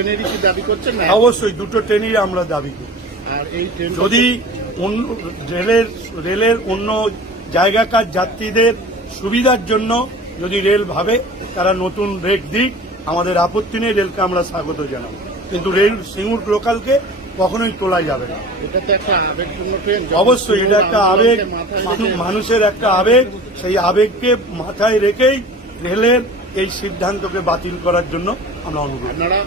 ট্রেনেরই কি দাবি করছেন না? অবশ্যই দুটো ট্রেনই আমরা দাবি করি। আর এই ট্রেন যদি অন্য রেলের অন্য জায়গাকার যাত্রীদের সুবিধার জন্য যদি রেল ভাবে তারা নতুন রেক দিক, আমাদের আপত্তি নেই, রেলকে আমরা স্বাগত জানাবো, কিন্তু রেল সিঙ্গুর লোকালকে কখনোই তোলা যাবে না। এটা তো একটা আবেগপূর্ণ ট্রেন। অবশ্যই এটা একটা আবেগ, মানুষের একটা আবেগ, সেই আবেগকে মাথায় রেখেই রেলের এই সিদ্ধান্তকে বাতিল করার জন্য আমরা অনুরোধ। আপনারা